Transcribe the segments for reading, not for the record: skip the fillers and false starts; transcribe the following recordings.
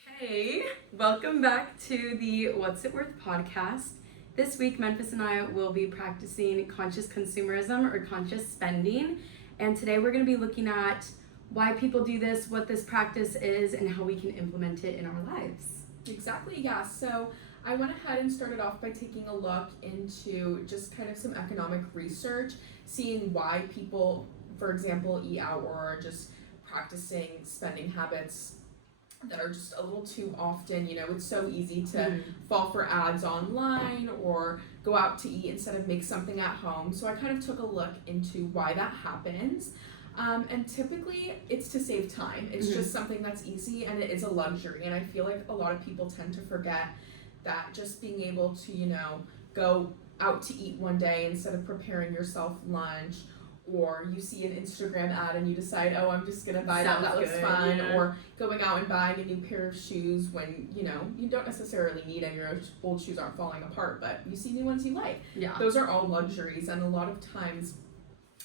Okay, welcome back to the What's It Worth podcast. This week, Memphis and I will be practicing conscious consumerism or conscious spending. And today we're going to be looking at why people do this, what this practice is, and how we can implement it in our lives. Exactly, yeah. So I went ahead and started off by taking a look into just kind of some economic research, seeing why people, for example, eat out or are just practicing spending habits that are just a little too often. You know, it's so easy to fall for ads online or go out to eat instead of make something at home. So I kind of took a look into why that happens. And typically it's to save time. It's just something that's easy and it is a luxury. And I feel like a lot of people tend to forget that just being able to, you know, go out to eat one day instead of preparing yourself lunch, or you see an Instagram ad and you decide, oh, I'm just gonna buy that looks good, fun, yeah. Or going out and buying a new pair of shoes when, you know, you don't necessarily need them, your old shoes aren't falling apart, but you see new ones you like. Yeah. Those are all luxuries, and a lot of times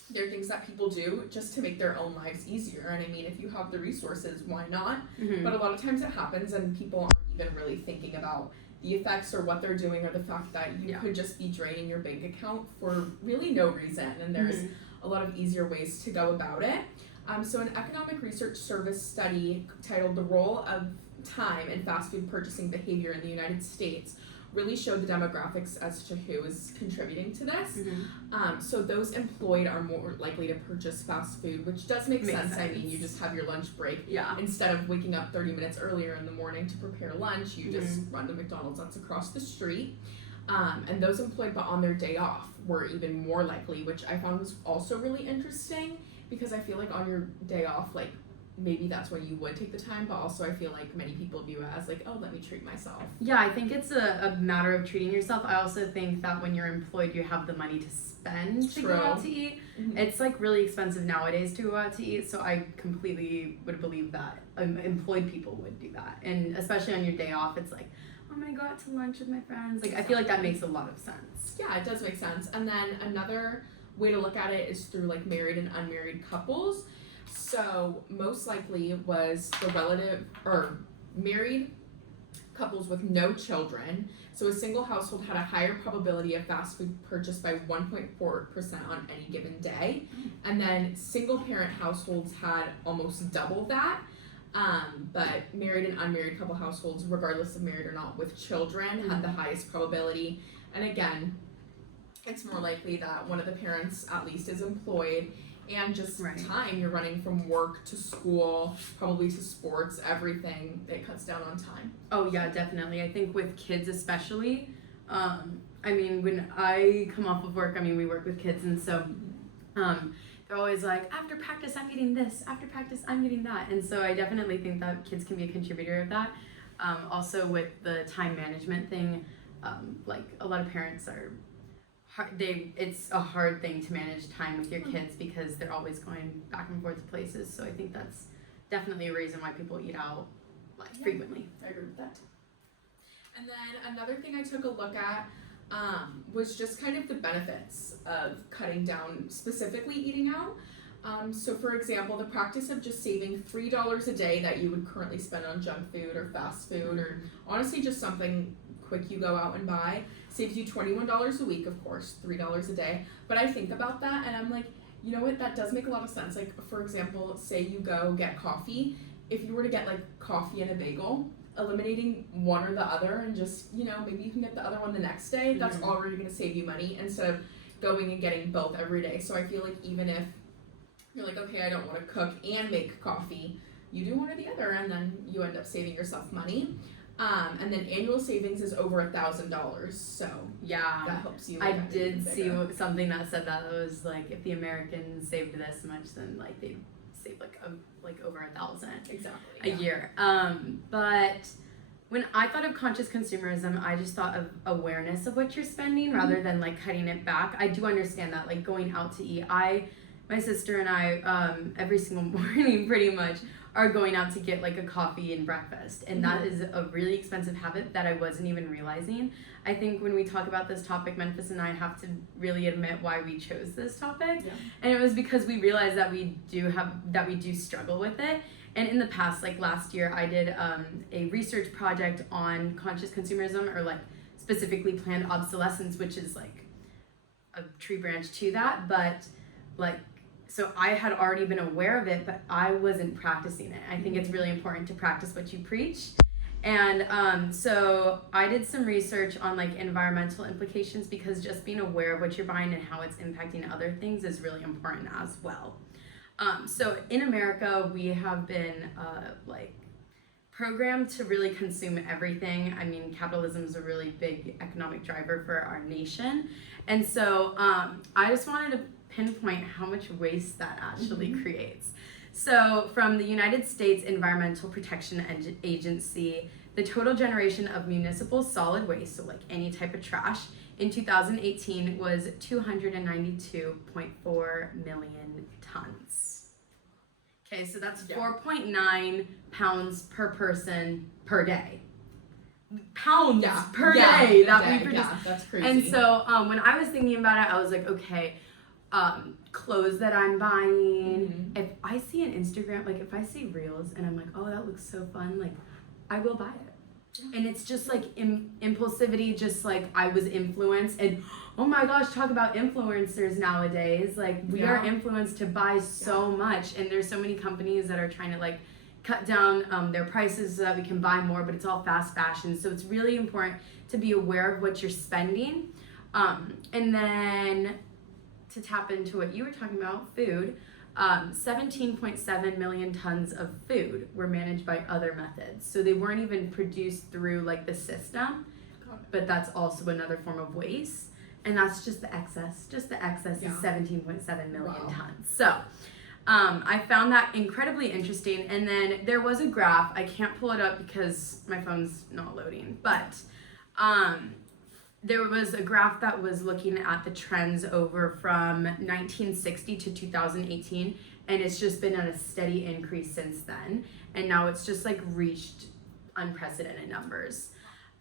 they're things that people do just to make their own lives easier. And I mean, if you have the resources, why not? But a lot of times it happens and people aren't even really thinking about the effects or what they're doing, or the fact that you could just be draining your bank account for really no reason. And there's a lot of easier ways to go about it. So an economic research service study titled "The Role of Time in Fast Food Purchasing Behavior in the United States" really showed the demographics as to who is contributing to this. So those employed are more likely to purchase fast food, which does make sense. I mean, you just have your lunch break. Instead of waking up 30 minutes earlier in the morning to prepare lunch, you just run to McDonald's that's across the street. And those employed but on their day off were even more likely, which I found was also really interesting, because I feel like on your day off, like, maybe that's when you would take the time, but also I feel like many people view it as like, oh, let me treat myself. Yeah, I think it's a matter of treating yourself. I also think that when you're employed, you have the money to spend to go out to eat. It's like really expensive nowadays to go out to eat, so I completely would believe that employed people would do that. And especially on your day off, it's like, I'm gonna go out to lunch with my friends. Like, I feel like that makes a lot of sense. Yeah, it does make sense. And then another way to look at it is through like married and unmarried couples. So most likely was the relative or married couples with no children. So a single household had a higher probability of fast food purchase by 1.4% on any given day. And then single parent households had almost double that. But married and unmarried couple households, regardless of married or not with children, had the highest probability. And again, it's more likely that one of the parents at least is employed, and just time, you're running from work to school, probably to sports, everything, it cuts down on time. Oh yeah, definitely. I think with kids especially, I mean, when I come off of work, I mean, we work with kids, and so they're always like, after practice I'm getting this, after practice I'm getting that. And so I definitely think that kids can be a contributor of that. Also with the time management thing, like a lot of parents are it's a hard thing to manage time with your kids because they're always going back and forth to places. So I think that's definitely a reason why people eat out frequently. I agree with that. And then another thing I took a look at was just kind of the benefits of cutting down, specifically eating out. So for example, the practice of just saving $3 a day that you would currently spend on junk food or fast food, or honestly just something quick you go out and buy, saves you $21 a week, of course, $3 a day. But I think about that and I'm like, you know what, that does make a lot of sense. Like, for example, say you go get coffee. If you were to get like coffee and a bagel, eliminating one or the other and just, you know, maybe you can get the other one the next day, that's already going to save you money instead of going and getting both every day. So I feel like even if you're like, okay, I don't want to cook and make coffee, you do one or the other, and then you end up saving yourself money. And then annual savings is over $1,000, so yeah, that helps you. I did see something that said that it was like, if the Americans saved this much, then like they'd save like over 1,000 exactly a year. But when I thought of conscious consumerism, I just thought of awareness of what you're spending rather than like cutting it back. I do understand that, like going out to eat. My sister and I, every single morning pretty much, are going out to get like a coffee and breakfast, and that is a really expensive habit that I wasn't even realizing. I think when we talk about this topic, Memphis and I have to really admit why we chose this topic, and it was because we realized that we do struggle with it, And in the past, like last year, I did a research project on conscious consumerism, or like specifically planned obsolescence, which is like a tree branch to that. But like, so I had already been aware of it, but I wasn't practicing it. I think it's really important to practice what you preach. And so I did some research on like environmental implications, because just being aware of what you're buying and how it's impacting other things is really important as well. So in America, we have been like programmed to really consume everything. I mean, capitalism is a really big economic driver for our nation. And so I just wanted to pinpoint how much waste that actually creates. So from the United States Environmental Protection Agency, the total generation of municipal solid waste, so like any type of trash, in 2018 was 292.4 million tons. Okay, so that's 4.9 pounds per person per day. Pounds per day that we produce. Yeah, that's crazy. And so when I was thinking about it, I was like, okay, clothes that I'm buying, if I see an Instagram, like if I see reels and I'm like, oh, that looks so fun, like I will buy it. And it's just like impulsivity, just like I was influenced. And oh my gosh, talk about influencers nowadays. Like we are influenced to buy so much, and there's so many companies that are trying to like cut down their prices so that we can buy more, but it's all fast fashion. So it's really important to be aware of what you're spending. And then to tap into what you were talking about, food, 17.7 million tons of food were managed by other methods. So they weren't even produced through like the system, but that's also another form of waste. And that's just the excess. Just the excess is 17.7 million tons. So I found that incredibly interesting. And then there was a graph. I can't pull it up because my phone's not loading, but there was a graph that was looking at the trends over from 1960 to 2018, and it's just been on a steady increase since then, and now it's just like reached unprecedented numbers.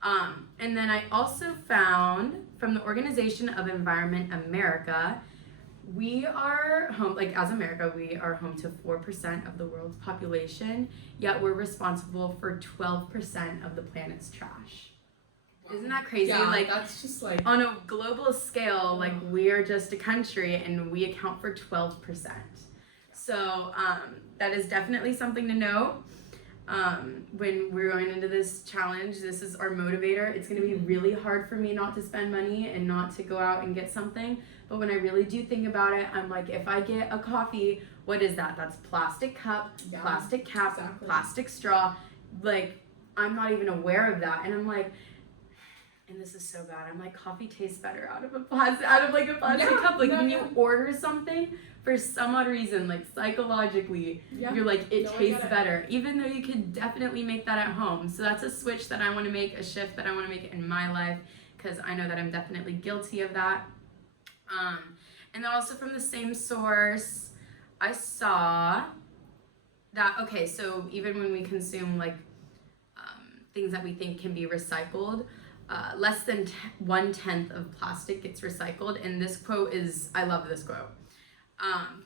And then I also found from the Organization of Environment America, we are home, like as America, we are home to 4% of the world's population, yet we're responsible for 12% of the planet's trash. Isn't that crazy? Yeah, like that's just like on a global scale, like we are just a country and we account for 12%. So that is definitely something to know. When we're going into this challenge, this is our motivator. It's going to be really hard for me not to spend money and not to go out and get something. But when I really do think about it, I'm like, if I get a coffee, what is that? That's plastic cup, plastic cap, plastic straw. Like, I'm not even aware of that. And I'm like, and this is so bad, I'm like, coffee tastes better out of a plastic cup. Like when you order something, for some odd reason, like psychologically, you're like, it tastes better, even though you could definitely make that at home. So that's a switch that I want to make, a shift that I want to make in my life, because I know that I'm definitely guilty of that. And then also from the same source, I saw that, okay, so even when we consume like things that we think can be recycled, less than 1/10 of plastic gets recycled. And this quote is, I love this quote.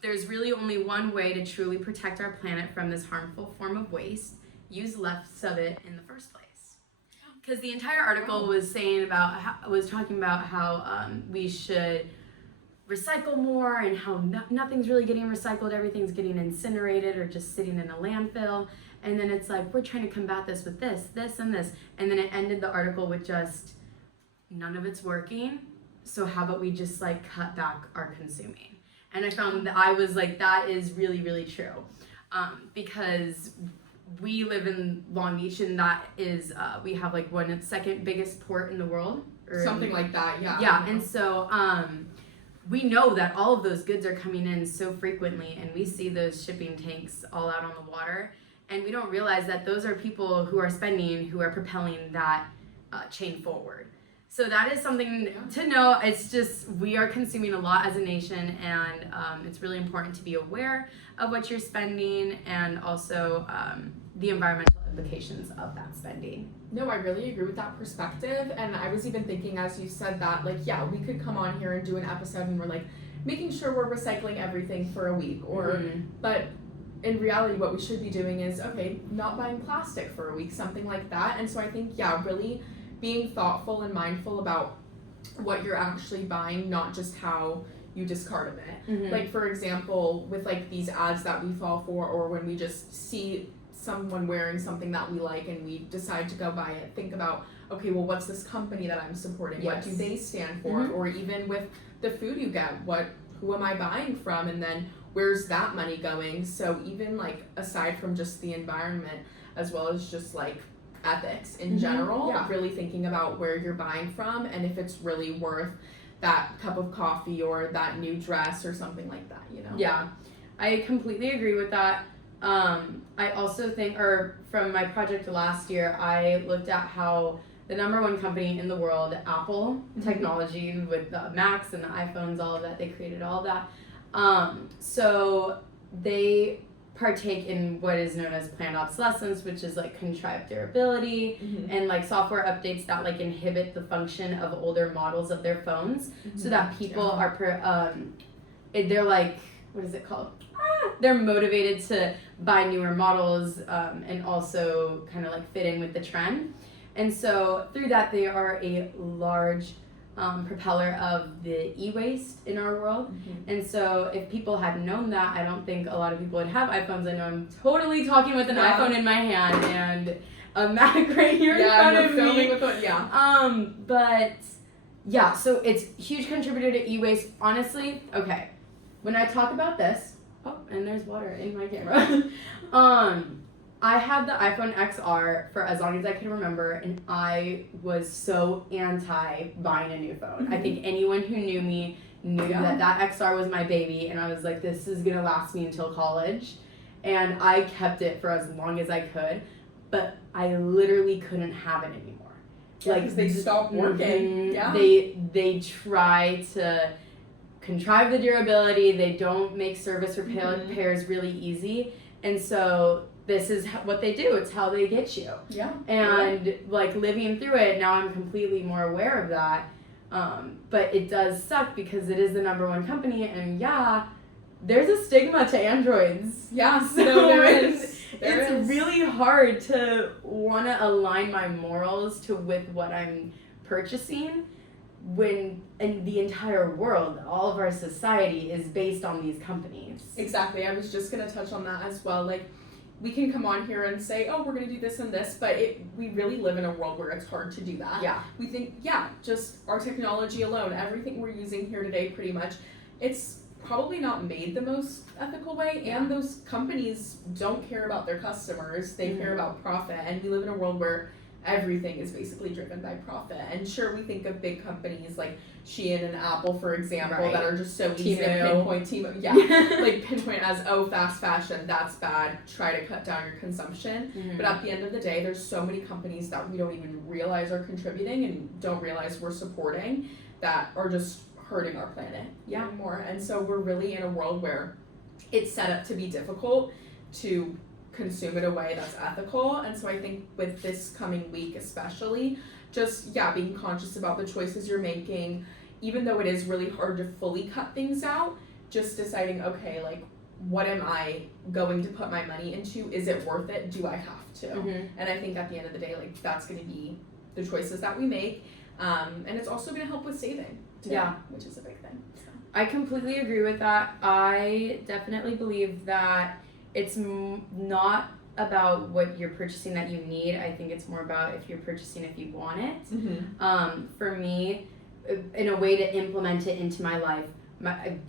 There's really only one way to truly protect our planet from this harmful form of waste: use less of it in the first place. Because the entire article was saying about, talking about how we should recycle more, and how nothing's really getting recycled, everything's getting incinerated or just sitting in a landfill. And then it's like, we're trying to combat this with this, and this. And then it ended the article with just, none of it's working, so how about we just like cut back our consuming? And I found that I was like, that is really, really true. Because we live in Long Beach, and that is, we have like second biggest port in the world. Something like that, yeah. Yeah, and so we know that all of those goods are coming in so frequently, and we see those shipping tanks all out on the water. And we don't realize that those are people who are spending, who are propelling that chain forward. So that is something to know. It's just, we are consuming a lot as a nation, and it's really important to be aware of what you're spending, and also the environmental implications of that spending. No, I really agree with that perspective. And I was even thinking, as you said that, like, yeah, we could come on here and do an episode and we're like making sure we're recycling everything for a week, or but in reality, what we should be doing is, okay, not buying plastic for a week, something like that. And so I think, yeah, really being thoughtful and mindful about what you're actually buying, not just how you discard it. Mm-hmm. Like, for example, with like these ads that we fall for, or when we just see someone wearing something that we like and we decide to go buy it, think about, okay, well, what's this company that I'm supporting? Yes. What do they stand for? Mm-hmm. Or even with the food you get, who am I buying from? And then where's that money going? So even like aside from just the environment, as well as just like ethics in Mm-hmm. general, Yeah. really thinking about where you're buying from and if it's really worth that cup of coffee or that new dress or something like that, you know? Yeah, I completely agree with that. I also think, or from my project last year, I looked at how the number one company in the world, Apple technology, with the Macs and the iPhones, all of that, they created all of that. So they partake in what is known as planned obsolescence, which is like contrived durability and like software updates that like inhibit the function of older models of their phones, so that people are they're like, what is it called? They're motivated to buy newer models and also kind of like fit in with the trend. And so through that, they are a large propeller of the e-waste in our world. And so if people had known that, I don't think a lot of people would have iPhones. I know I'm totally talking with an iPhone in my hand and a Mac right here in front of me. With it, But yeah, so it's a huge contributor to e-waste. Honestly, okay, when I talk about this, oh, and there's water in my camera. I had the iPhone XR for as long as I can remember, and I was so anti buying a new phone. I think anyone who knew me knew that XR was my baby, and I was like, this is gonna last me until college. And I kept it for as long as I could, but I literally couldn't have it anymore. Like, they stopped working. They try to contrive the durability. They don't make service repairs really easy, and so this is what they do. It's how they get you. Yeah. And like living through it, now I'm completely more aware of that. But it does suck because it is the number one company, and there's a stigma to Androids. Yeah, So there it's is. really hard to want to align my morals with what I'm purchasing when in the entire world, all of our society is based on these companies. Exactly. I was just going to touch on that as well. Like, we can come on here and say, oh, we're going to do this and this, but we really live in a world where it's hard to do that. Yeah. We think, just our technology alone, everything we're using here today pretty much, it's probably not made the most ethical way, and those companies don't care about their customers. They care about profit, and we live in a world where everything is basically driven by profit. And sure, we think of big companies like Shein and Apple, for example, that are just so easy to pinpoint. Like pinpoint as, oh, fast fashion, that's bad. Try to cut down your consumption. But at the end of the day, there's so many companies that we don't even realize are contributing and don't realize we're supporting that are just hurting our planet even more. And so we're really in a world where it's set up to be difficult to consume it a way that's ethical. And so I think with this coming week especially, just being conscious about the choices you're making, even though it is really hard to fully cut things out, just deciding, okay, like, what am I going to put my money into? Is it worth it? Do I have to? And I think at the end of the day, like, that's going to be the choices that we make, and it's also going to help with saving too, which is a big thing. So. I completely agree with that. I definitely believe that it's not about what you're purchasing that you need. I think it's more about if you're purchasing if you want it. For me, in a way to implement it into my life,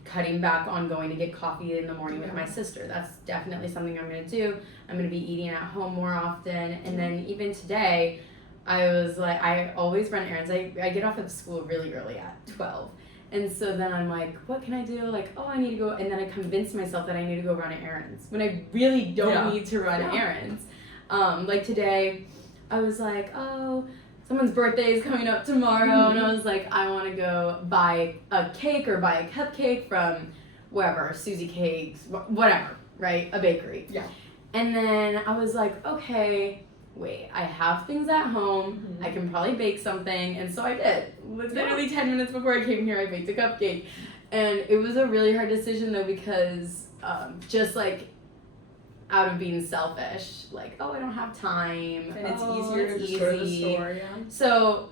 cutting back on going to get coffee in the morning with my sister. That's definitely something I'm going to do. I'm going to be eating at home more often. And then even today, I was like, I always run errands. I get off of school really early at 12. And so then I'm like, what can I do? Like, oh, I need to go. And then I convince myself that I need to go run errands when I really don't need to run errands. Like today, I was like, oh, someone's birthday is coming up tomorrow. And I was like, I want to go buy a cake or buy a cupcake from wherever, Susie Cakes, whatever, right? A bakery. Yeah. And then I was like, okay, wait, I have things at home. I can probably bake something. And so I did. Literally 10 minutes before I came here, I baked a cupcake. And it was a really hard decision, though, because just like out of being selfish, like, oh, I don't have time, And it's oh, easier to it's just go to the easy. store, yeah. So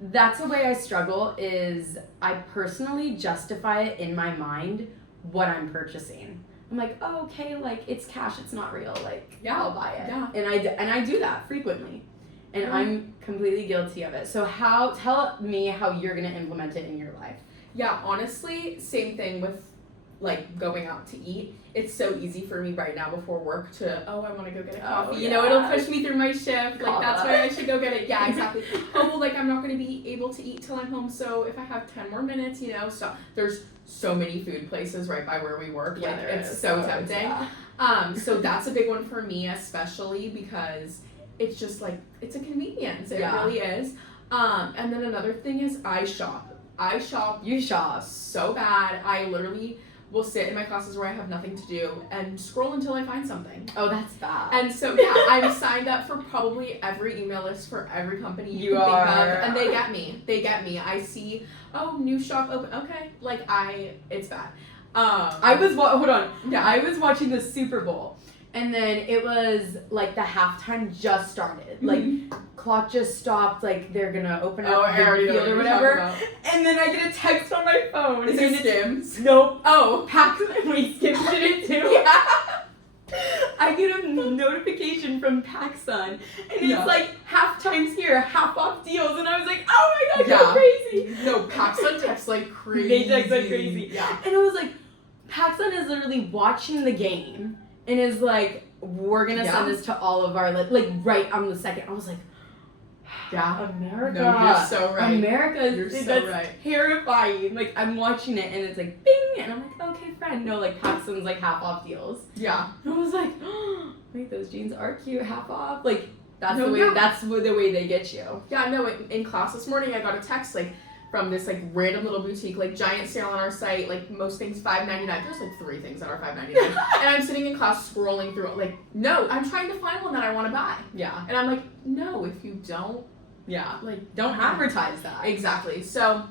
that's the way I struggle, is I personally justify it in my mind what I'm purchasing. I'm like, oh, okay, like, it's cash, it's not real, like, Yeah, I'll buy it. yeah. And I do that frequently. And Yeah. I'm completely guilty of it. So tell me how you're going to implement it in your life. Yeah, honestly, same thing with like going out to eat. It's so easy for me right now before work to, I want to go get a coffee. You know, it'll push me through my shift. Like, that's why I should go get it. Yeah, exactly. Well, like, I'm not going to be able to eat till I'm home. So if I have 10 more minutes, you know, so there's so many food places right by where we work. Yeah, like, there it's is. so So tempting. yeah. So that's a big one for me, especially because it's just like, it's a convenience. It Yeah. really is. And then another thing is I shop. You shop. So bad. I literally will sit in my classes where I have nothing to do and scroll until I find something. Oh, that's bad. And so yeah, I'm signed up for probably every email list for every company you can are. think of, and they get me. I see, new shop open. Okay, like it's bad. I was watching the Super Bowl, and then it was like the halftime just started. Like, clock just stopped, like they're gonna open up the field or whatever. And then I get a text on my phone. Is it Skims? Nope. Oh, Wait, Skims did it too? yeah. I get a notification from PacSun, and it's Yeah. like half times here, half off deals, and I was like, oh my god, Yeah. you're crazy. No, PacSun texts like crazy. They text like crazy. Yeah. And I was like, PacSun is literally watching the game and is like, we're gonna Yeah. send this to all of our, like right on the second. I was like, Yeah. America. No, you're so right. America, You're so that's right. terrifying. Like, I'm watching it and it's like, bing, and I'm like, okay, friend. No, like, PacSun's like half off deals. Yeah. And I was like, oh, wait, those jeans are cute, half off. Like, that's No, the way. yeah. That's the way they get you. Yeah, no, in class this morning I got a text like from this like random little boutique, like giant sale on our site, like most things $5.99. There's like 3 things that are $5.99. And I'm sitting in class scrolling through it, like, no, I'm trying to find one that I want to buy. Yeah. And I'm like, no, if you don't, Yeah. like, Don't advertise that. Exactly. So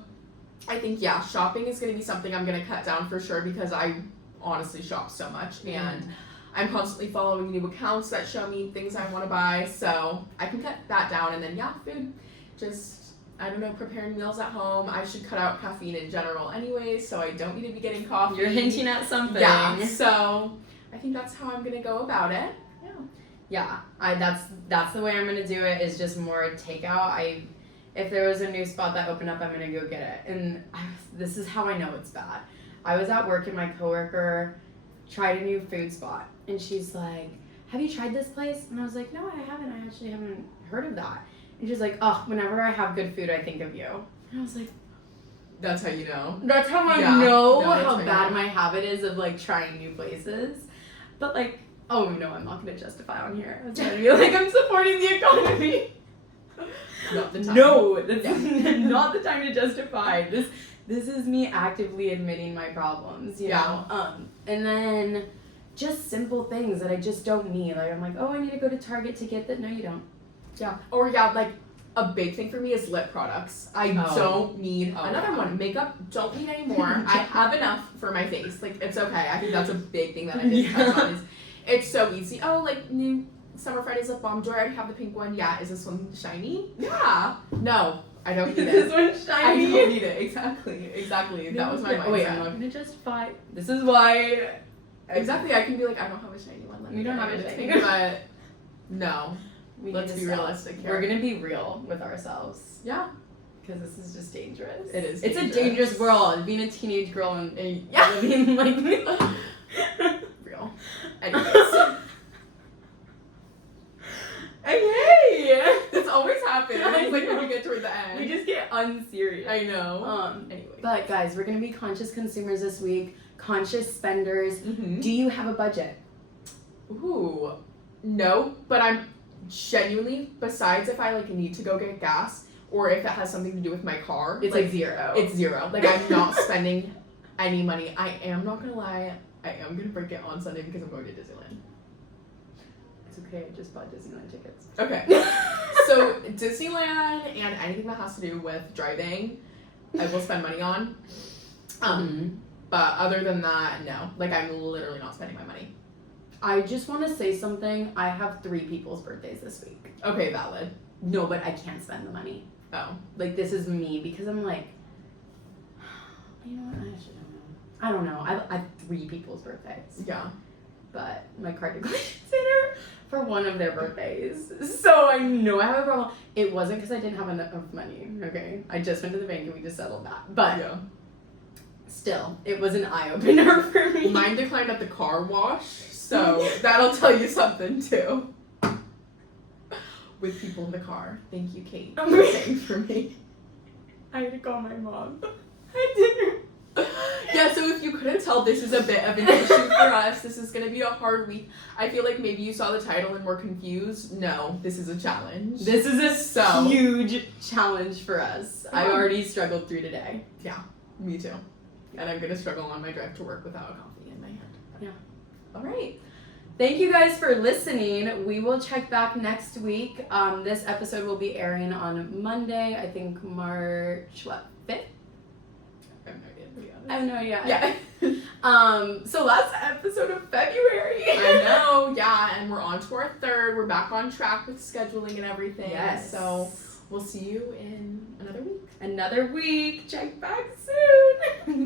I think, yeah, shopping is going to be something I'm going to cut down for sure because I honestly shop so much. And I'm constantly following new accounts that show me things I want to buy. So I can cut that down. And then, yeah, food. Just, I don't know, preparing meals at home. I should cut out caffeine in general anyway, so I don't need to be getting coffee. You're hinting at something. Yeah. So I think that's how I'm going to go about it. Yeah, that's the way I'm gonna do it, is just more takeout. If there was a new spot that opened up, I'm gonna go get it. And this is how I know it's bad. I was at work and my coworker tried a new food spot, and she's like, "Have you tried this place?" And I was like, "No, I haven't. I actually haven't heard of that." And she's like, "Oh, whenever I have good food, I think of you." And I was like, That's how you know. that's how I Yeah. know No, that's how how you bad know. my habit is of like trying new places. But like, oh no, I'm not gonna justify on here. I was gonna be like, I'm supporting the economy. Not the time. No, that's not the time to justify. This is me actively admitting my problems, you know? And then just simple things that I just don't need. Like, I'm like, oh, I need to go to Target to get that. No, you don't. Yeah. Or yeah, like a big thing for me is lip products. I don't need another one. Makeup, don't need any more. I have enough for my face. Like, it's okay. I think that's a big thing that I didn't touch on is it's so easy. Oh, like new Summer Fridays lip balm. Do I already have the pink one? Yeah. Is this one shiny? Yeah. No, I don't need it. This one's shiny. I don't need it. Exactly. That was my mindset. Wait, I'm not gonna justify. This is why. Exactly. I can be like, I don't have a shiny one. We don't have a shiny one. But no. We Let's need be to stop. realistic here. We're gonna be real with ourselves. Yeah. Because this is just dangerous. It is. It's a dangerous world. Being a teenage girl and Yeah. living like Real. Anyways. Okay. This always happens. It's like when we get toward the end. We just get unserious. I know. Anyway. But guys, we're gonna be conscious consumers this week. Conscious spenders. Mm-hmm. Do you have a budget? Ooh. No, but I'm genuinely, besides if I like need to go get gas or if it has something to do with my car, It's like zero. It's zero. Like I'm not spending any money. I am not gonna lie. I am gonna break it on Sunday because I'm going to Disneyland. It's okay. I just bought Disneyland tickets. Okay. So Disneyland and anything that has to do with driving, I will spend money on. But other than that, no. Like I'm literally not spending my money. I just want to say something. I have 3 people's birthdays this week. Okay, valid. No, but I can't spend the money. Oh. Like, this is me because I'm like, you know what? I don't know. I have 3 people's birthdays. Yeah. But my card declaration's later for one of their birthdays. So I know I have a problem. It wasn't because I didn't have enough money, okay? I just went to the bank and we just settled that. But Yeah. still, it was an eye-opener for me. Mine declined at the car wash, so that'll tell you something too. With people in the car. Thank you, Kate, for saying for me. I had to call my mom. I didn't. Yeah, so if you couldn't tell, this is a bit of an issue for us. This is going to be a hard week. I feel like maybe you saw the title and were confused. No, this is a challenge. This is a huge challenge for us. I already struggled through today. Yeah, me too. And I'm going to struggle on my drive to work without a coffee in my hand. Yeah. All right. Thank you guys for listening. We will check back next week. This episode will be airing on Monday, I think March, 5th? I have no idea, to be honest. I have no idea. Yeah. So last episode of February. I know, yeah, and we're on to our 3rd. We're back on track with scheduling and everything. Yes. So we'll see you in another week. Another week. Check back soon.